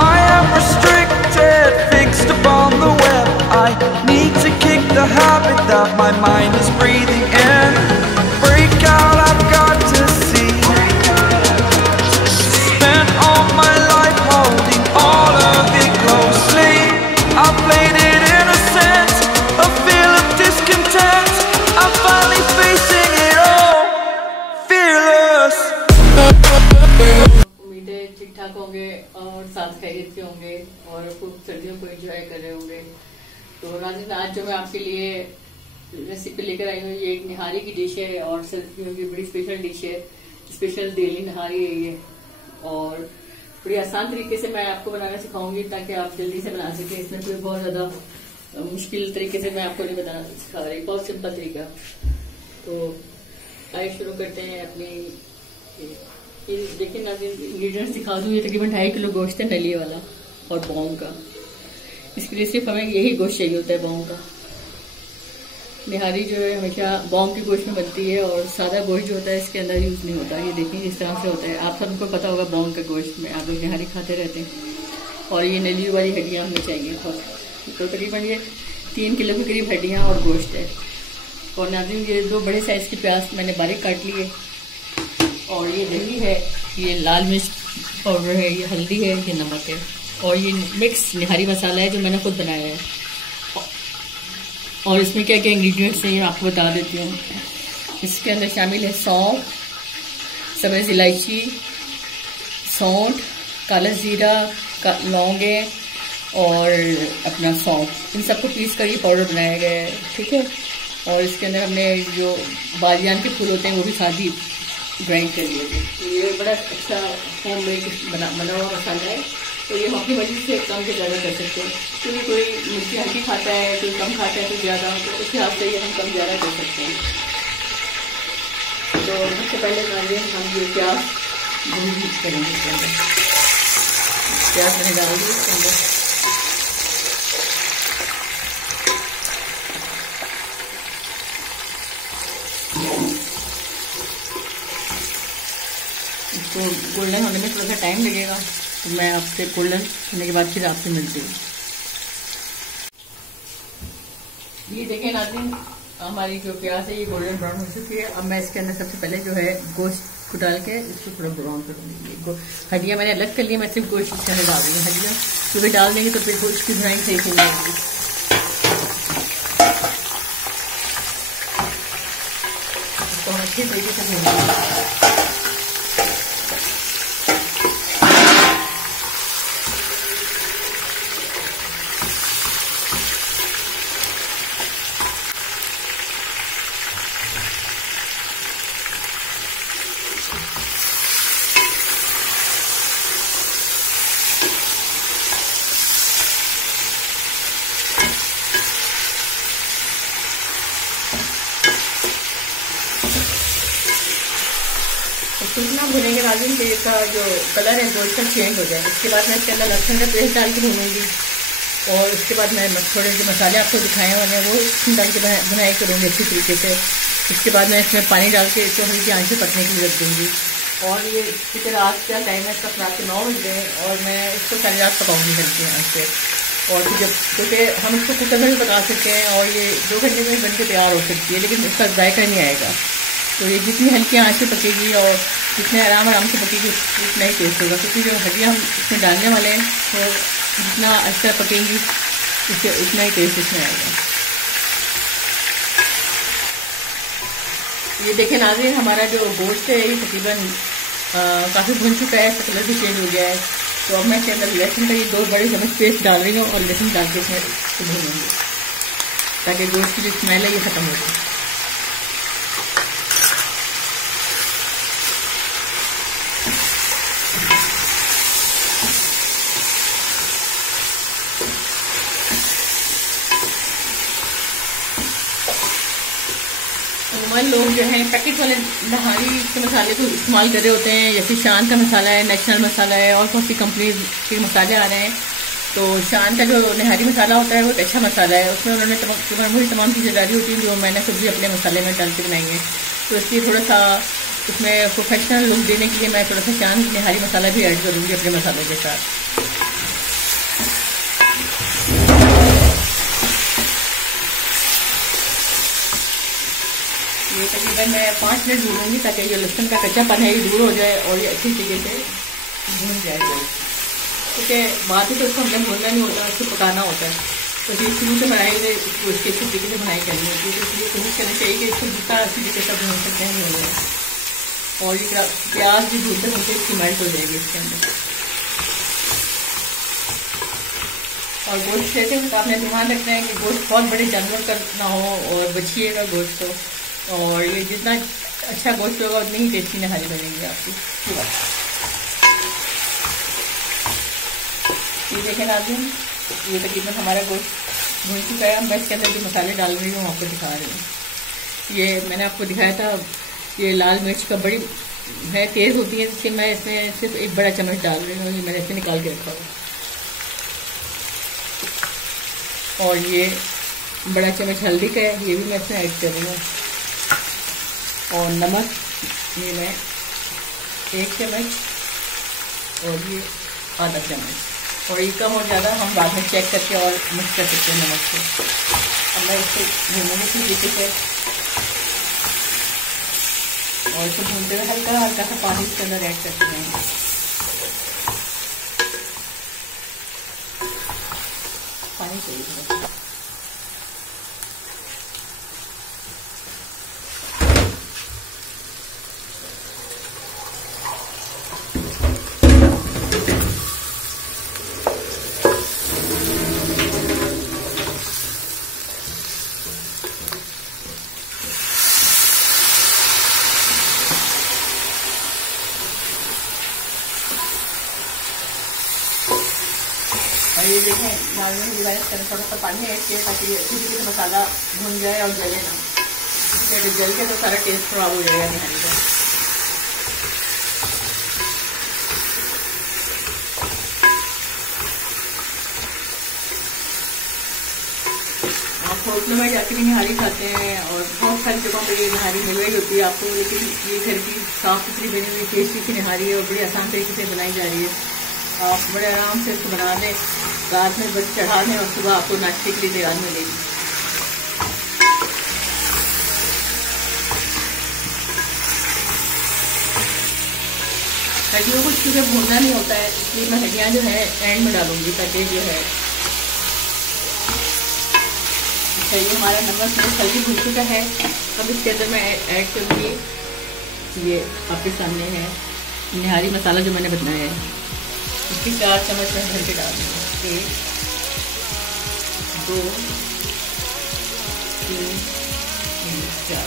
I am restricted, fixed upon the web. I need to kick the habit that my mind is breathing in. Break out, I've got to see. Spent all my life holding all of it closely. I played it innocent, a feel of discontent. I'm finally facing it all, fearless. उम्मीद है ठीक ठाक होंगे और साथ खैरियत के होंगे और खूब सर्दियों को एंजॉय कर रहे होंगे। तो नाज़रीन, आज जो मैं आपके लिए रेसिपी लेकर आई हूँ, ये एक निहारी की डिश है और सर्दियों की बड़ी स्पेशल डिश है। स्पेशल दिल्ली निहारी है ये, और बड़ी आसान तरीके से मैं आपको बनाना सिखाऊंगी ताकि आप जल्दी से बना सकें। इसमें कोई बहुत ज्यादा मुश्किल तरीके से मैं आपको नहीं बताना सिखा रही, बहुत सिंपल तरीका। तो आइए शुरू करते हैं अपनी। देखिए नाज़रीन, इंग्रेडिएंट्स दिखा दूँ। ये तकरीबन 2.5 किलो गोश्त है, नली वाला और बॉन्ग का। इसके लिए सिर्फ हमें यही गोश्त चाहिए होता है, बॉन्ग का। निहारी जो है हमेशा बॉन्ग की गोश्त में बनती है और सादा गोश्त जो होता है इसके अंदर यूज नहीं होता। ये देखिए इस तरह से होता है। आप सबको पता होगा बॉन्ग का गोश्त में आप लोग निहारी खाते रहते हैं। और ये नली वाली हड्डियाँ हमें चाहिए बहुत। तो तकरीबन ये 3 किलो के करीब हड्डियाँ और गोश्त है। और नाज़रीन, ये 2 बड़े साइज की प्याज मैंने बारीक काट लिए। और ये दही है, ये लाल मिर्च पाउडर है, ये हल्दी है, ये नमक है। और ये मिक्स निहारी मसाला है जो मैंने खुद बनाया है। और इसमें क्या क्या इंग्रेडिएंट्स हैं ये आपको बता देती हूँ। इसके अंदर शामिल है सौंफ, सब्ज़ इलायची, सौंठ, काला जीरा, लौंगे और अपना सौंफ, इन सबको पीस कर ये पाउडर बनाया गया है। ठीक है। और इसके अंदर हमने जो बालियान के फूल होते हैं वो भी साथ ही ग्राइंड कर लिए थे। ये बड़ा अच्छा होम मेड बना हुआ मसाला है। तो ये हम अपनी मर्जी से कम से ज़्यादा कर सकते हैं, क्योंकि कोई मिर्ची हल्की खाता है, कोई कम खाता है, कोई ज़्यादा, तो उस हिसाब से ये हम कम ज़्यादा कर सकते हैं। तो सबसे पहले हम ये प्याज भून करेंगे। इसके अंदर प्याज मैंने डाल दी इसके अंदर। इसको गोल्डन होने में थोड़ा सा टाइम लगेगा, तो मैं आपसे गोल्डन होने के बाद फिर आपसे मिलती हूँ। ये देखें नाज़रीन, हमारी जो प्याज है ये गोल्डन ब्राउन हो चुकी है। अब मैं इसके अंदर सबसे पहले जो है गोश्त को डाल के इसको थोड़ा ब्राउन करूँगी। हड्डियाँ मैंने अलग कर ली, मैं सिर्फ गोश्त इसके अंदर डाल दूँगी। हड्डियाँ सुबह डाल देंगे तो फिर गोश्त की भुनाई सही से जाएगी। इसको हम अच्छे तरीके से भूनेंगे। कितना भुनेंगे नाज़रीन कि इसका जो कलर है गोश्त का चेंज हो जाए। इसके बाद मैं इसके अंदर लहसुन का पेस्ट डाल के भूनूंगी। और उसके बाद मैं थोड़े जो मसाले आपको दिखाए हुए हैं वो डाल के भुनाई करूँगी अच्छी तरीके से। इसके बाद मैं इसमें पानी डाल के इसको हल्की आंच से पकने के लिए रख दूँगी। और ये क्योंकि रात का टाइम है, इसका रात के 9 बज गए और मैं इसको सारी रात पकाऊँगी हल्की आंच से। और फिर जब, क्योंकि हम इसको कुकर में भी पका सकते हैं और ये 2 घंटे में बन के तैयार हो सकती है, लेकिन इसका जायका नहीं आएगा। तो ये जितनी हल्की आंच से पकेगी और जितने आराम से पकेगी उतना ही टेस्ट होगा, क्योंकि जो हड्डियाँ हम इसमें डालने वाले हैं तो जितना अच्छा पकेंगी उससे उतना ही टेस्ट इसमें आएगा। ये देखें नाज़रीन, हमारा जो गोश्त है ये तकरीबन काफ़ी भुन चुका है, इसका कलर भी चेंज हो गया है। तो अब मैं इसके अंदर लहसुन का ये 2 बड़े चम्मच पेस्ट डाल रही हूँ और लहसुन डाल के इसमें भूनूंगी ताकि गोश्त की जो स्मेल है ये ख़त्म हो जाए। लोग जो हैं पैकेट वाले निहारी के मसाले को इस्तेमाल कर रहे होते हैं, जैसे शान का मसाला है, नेशनल मसाला है और बहुत सी कंपनी के मसाले आ रहे हैं। तो शान का जो निहारी मसाला होता है वो एक अच्छा मसाला है, उसमें उन्होंने वही तमाम चीज़ें डाली होती हैं जो मैंने खुद भी अपने मसाले में डाल के बनाई है। तो इसलिए थोड़ा सा इसमें प्रोफेशनल लुक देने के लिए मैं थोड़ा सा चांद निहारी मसाला भी ऐड करूँगी अपने मसालों के साथ। ये तकरीबन मैं 5 मिनट भूनूंगी ताकि ये लहसुन का कच्चापन है ये दूर हो जाए और ये अच्छी तरीके से भून जाए। क्योंकि बात ही तो उसको हमने भूनना नहीं होता, उसको पकाना होता है। तो ये शुरू से बनाई हुई उसकी अच्छी तरीके से बनाई करनी होती है, तो इसलिए कोशिश करनी चाहिए कि इसको जितना अच्छी तरीके से भून सकते हैं भून जाए। और ये प्याज भी भूनते भूनते इसकी मेल्ट हो जाएगी इसके अंदर। और गोश्त लेते हुए आपने ध्यान रखना है कि गोश्त बहुत बड़े जानवर का ना हो और बचिएगा गोश्त को। और ये जितना अच्छा गोश्त होगा उतनी ही टेस्टी निहारी बनेगी आपकी। ये देखें नाज़रीन, ये तकरीबन हमारा गोश्त भून चुका है। मैं इसके अंदर जो मसाले डाल रही हूँ आपको दिखा रही हूँ। ये मैंने आपको दिखाया था, ये लाल मिर्च का बड़ी है तेज़ होती है, इसलिए मैं इसमें सिर्फ 1 बड़ा चम्मच डाल रही हूँ। ये मैंने इसे निकाल के रखा हुआ। और ये बड़ा चम्मच हल्दी का है, ये भी मैं इसमें ऐड कर रही हूँ। और नमक ये मैं 1 चम्मच और ये आधा चम्मच। और ये कम और ज़्यादा हम बाद में चेक करके और मिक्स कर सकते हैं नमक को। अब मैं इसको भूनने की तरीके से और इसको भूनते हुए हल्का हल्का सा पानी इसके अंदर ऐड करते हैं। पानी चाहिए। और ये देखें दाल में डिवाइस करें, थोड़ा सा पानी ऐड किया ताकि अच्छी तरीके से मसाला भून जाए और जले ना। अगर जल के तो सारा टेस्ट खराब हो जाएगा निहारी का। आप होटलों में जाके भी निहारी खाते हैं और बहुत सारी जगहों पर ये निहारी मिल रही होती है आपको, लेकिन ये घर की साफ़ सुथरी बनी हुई टेस्टी की निहारी है और बड़ी आसान तरीके से बनाई जा रही है। आप बड़े आराम से इसको बना दें, रात में बस चढ़ा दें और सुबह आपको नाश्ते के लिए तैयार मिलेगी। हड्डियों को चूँकि भूनना नहीं होता है, इसलिए मैं हड्डियाँ जो है एंड में डालूंगी ताकि जो है। अच्छा, ये हमारा नमक में हल्दी भून चुका है। अब इसके अंदर मैं ऐड करूँगी, ये आपके सामने है निहारी मसाला जो मैंने बनाया है। इसकी 4 चम्मच मैं भर के डाल दूँगी। 1 2 3 4।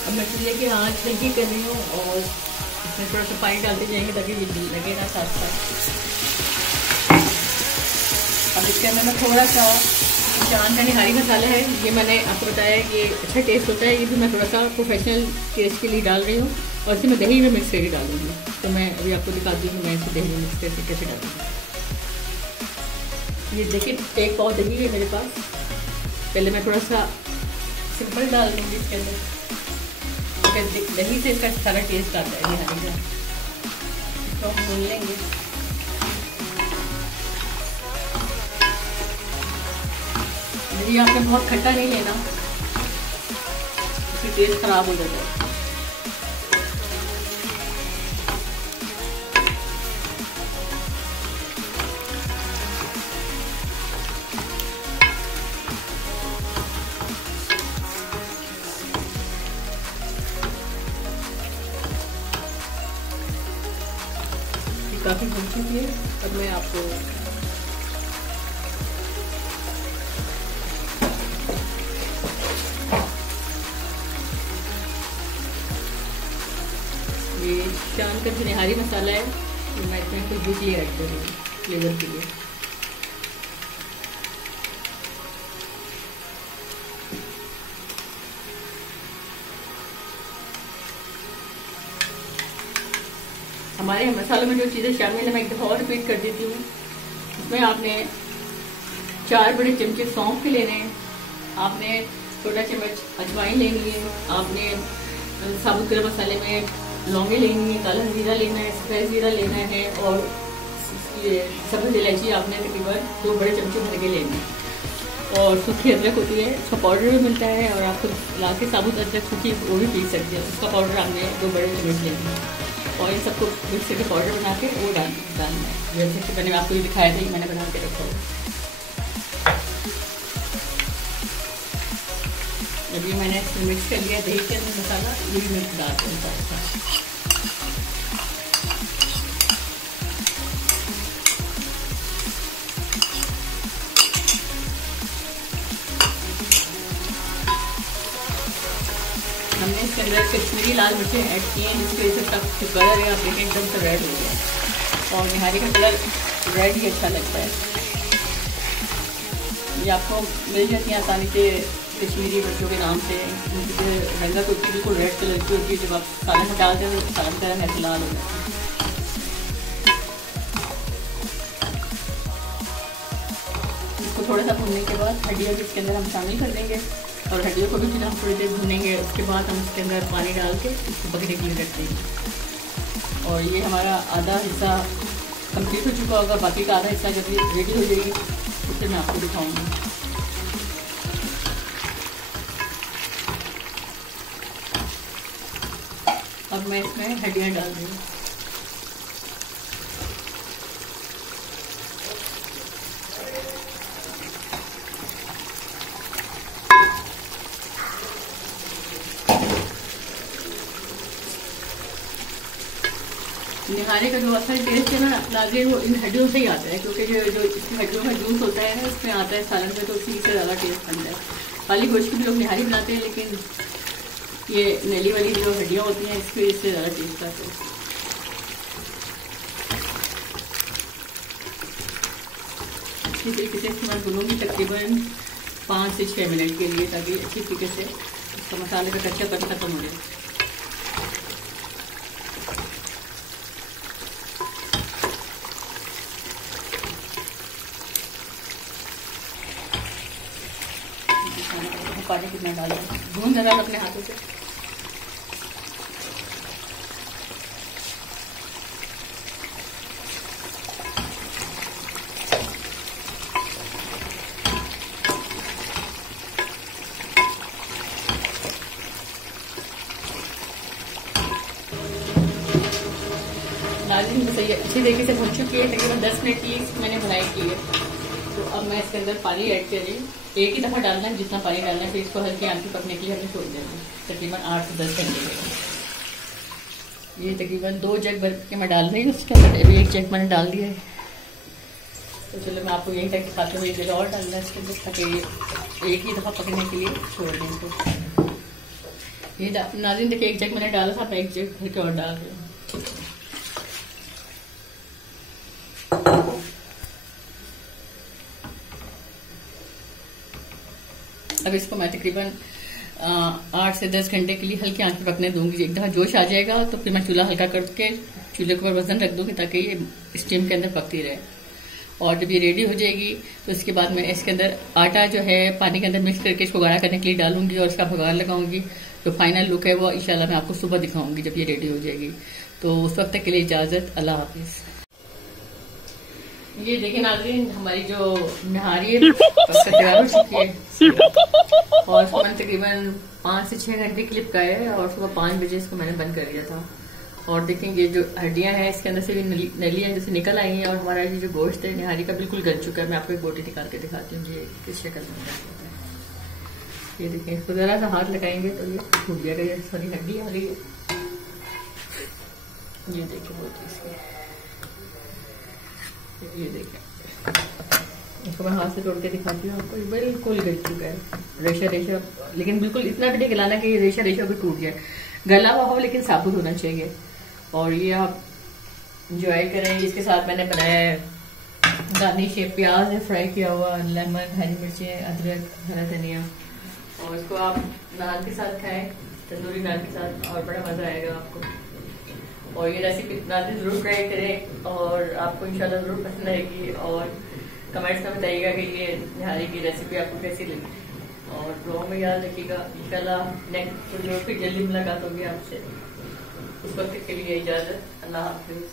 अब मैं चूल्हे की आँच हल्की कर रही हूँ और इसमें थोड़ा सा पानी डालते जाएंगे ताकि लगे ना साथ साथ। अब इसके अंदर मैं थोड़ा सा चांद का निहारी मसाला है, ये मैंने आपको बताया ये अच्छा टेस्ट होता है। ये भी मैं थोड़ा सा प्रोफेशनल टेस्ट के लिए डाल रही हूँ और इसे मैं दही में मिक्स करके डालूंगी। तो मैं अभी आपको दिखाती हूँ मैं इसे दही में मिक्स करके कैसे डालूँगी। ये देखिए 1 पाव दही है मेरे पास। पहले मैं थोड़ा सा सिंपल डाल दूँगी इसके अंदर, दही से इसका सारा टेस्ट आता है निहारी का। तो हम भून लेंगे। दही आपने बहुत खट्टा नहीं लेना, इसकी टेस्ट खराब हो जाता है। काफ़ी भून चुकी है। अब मैं आपको ये चांद का जो निहारी मसाला है तो मैं इसमें खुशबू के लिए ऐड कर रही हूँ, फ्लेवर के लिए। हमारे मसालों में जो चीज़ें शामिल है मैं एक दफ़ा और रिपीट कर देती हूँ। इसमें आपने 4 बड़े चमचे सौंफ के लेने हैं, आपने छोटा चम्मच अजवाइन लेनी है, आपने साबुत गरम मसाले में लौंगे लेनी है, काला जीरा लेना है, सफ़ेद जीरा लेना है और सब्ज़ इलायची आपने तकरीबन 2 बड़े चमचे भर के लेने हैं। और सूखी अदरक होती है, उसका पाउडर भी मिलता है और आपको ला के साबुत अदरक सूखी वो भी पी सकते हैं। उसका पाउडर आपने 2 बड़े चम्मच लेना है और इन सबको मिक्स करके पाउडर बना के वो डालना है। जैसे कि मैंने आपको ये दिखाया था, मैंने बना के रखा है। जब ये मैंने मिक्स कर लिया दही के अंदर मसाला, ये भी मिक्स डाल दें। हमने इसके अंदर कश्मीरी लाल मिर्चें ऐड की हैं, जिसकी वजह से इसका जो कलर है आप देखें एकदम से रेड हो गया और निहारी का कलर रेड ही अच्छा लगता है। ये आपको मिल जाती है आसानी से कश्मीरी मिर्चों के नाम से। रंगा तो बिल्कुल रेड कलर की होती है, जब आप सालन में डालते हैं तो सालन का रंग ऐसे लाल हो जाता है। इसको थोड़ा सा भूनने के बाद हड्डियाँ भी इसके अंदर हम शामिल कर देंगे और हड्डियों को भी फिर हम थोड़ी देर भूनेंगे। उसके बाद हम इसके अंदर पानी डाल के इसको पकने के लिए रख देंगे। और ये हमारा आधा हिस्सा कंप्लीट हो चुका होगा, बाकी का आधा हिस्सा जब ये रेडी हो जाएगी उससे मैं आपको दिखाऊंगी। अब मैं इसमें हड्डियाँ डाल दूँगी। निहारे का जो असल टेस्ट है ना लागे वो इन हड्डियों से ही आता है, क्योंकि जो इसकी हड्डियों का जूस होता है ना इसमें आता है सालन में, तो उसी से ज़्यादा टेस्ट बनता है। खाली गोश्त की भी लोग निहारी बनाते हैं, लेकिन ये नली वाली जो हड्डियाँ होती हैं इसकी वजह से ज़्यादा टेस्ट आता है। इसी तरीके से इसको मैं भूनूंगी तकरीबन 5 से 6 मिनट के लिए, ताकि अच्छी तरीके से इसका मसाले का कच्चापन खत्म हो जाए। पानी कितना डालें, भून जरा अपने हाथों से। नाज़रीन सही अच्छी तरीके से भून चुकी है, तकरीबन 10 मिनट की मैंने भुनाई की है। तो अब मैं इसके अंदर पानी ऐड कर रही हूँ। एक ही दफ़ा डालना है जितना पानी डालना है, फिर इसको हल्की आंच पे पकने के लिए हमें छोड़ देना है तकरीबन 8 से 10 घंटे के। ये तकरीबन 2 जग भर के मैं डाल रही हूँ उसके अंदर, अभी 1 जग मैंने डाल दिया है। तो चलो मैं आपको यही तक दिखाती हूँ, 1 जगह और डालना है इसके अंदर, ताकि एक ही दफ़ा पकने के लिए छोड़ दें इसको। ये नाज़रीन देखिए 1 जग मैंने डाला था, मैं 1 जग भर के और डाल रही हूँ। अब इसको मैं तकरीबन 8 से 10 घंटे के लिए हल्की आंच पर पकने दूंगी। एक दफ़ा जोश आ जाएगा तो फिर मैं चूल्हा हल्का करके चूल्हे के ऊपर वजन रख दूंगी, ताकि ये स्टीम के अंदर पकती रहे। और जब ये रेडी हो जाएगी तो इसके बाद मैं इसके अंदर आटा जो है पानी के अंदर मिक्स करके इसको गाढ़ा करने के लिए डालूंगी और इसका भगार लगाऊंगी। जो फाइनल लुक है वो इंशाल्लाह मैं आपको सुबह दिखाऊंगी जब ये रेडी हो जाएगी। तो उस वक्त तक के लिए इजाज़त, अल्लाह हाफिज़। ये देखिए नाज़रीन हमारी जो नहारी है तैयार हो चुकी है और इसको मैंने तकरीबन 5 से 6 घंटे के लिए पकाया है और सुबह 5 बजे इसको मैंने बंद कर दिया था। और देखेंगे जो हड्डियां हैं इसके अंदर से भी नलियां जैसे निकल आई हैं और हमारा ये जो गोश्त है निहारी का बिल्कुल गल चुका है। मैं आपको एक बोटी निकाल के दिखाती हूँ ये किस शक्ल में है। ये देखें, इसको जरा सा हाथ लगाएंगे तो ये टूट जाएगा, ये सारी हड्डी आ रही है। ये देखिए बोटी इसकी, ये देखिए इसको मैं हाथ से तोड़ के दिखाती हूँ आपको। बिल्कुल गल चुका है, रेशा रेशा, लेकिन बिल्कुल इतना भी नहीं गलाना कि रेशा रेशा भी टूट जाए, गला हुआ हो लेकिन साबुत होना चाहिए। और ये आप इंजॉय करें। इसके साथ मैंने बनाया है गार्निश, प्याज है फ्राई किया हुआ, लेमन, हरी मिर्चें, अदरक, हरा धनिया, और इसको आप नान के साथ खाएं, तंदूरी नान के साथ, और बड़ा मजा आएगा आपको। और ये रेसिपी नाज़रीन ज़रूर ट्राई करें और आपको इंशाल्लाह ज़रूर पसंद आएगी। और कमेंट्स में बताइएगा कि ये निहारी की रेसिपी आपको कैसी लगी। और दुआ में याद रखिएगा, इंशाल्लाह नेक्स्ट वीडियो फिर जल्दी मुलाकात होगी आपसे। उस वक्त के लिए इजाज़त, अल्लाह हाफिज़।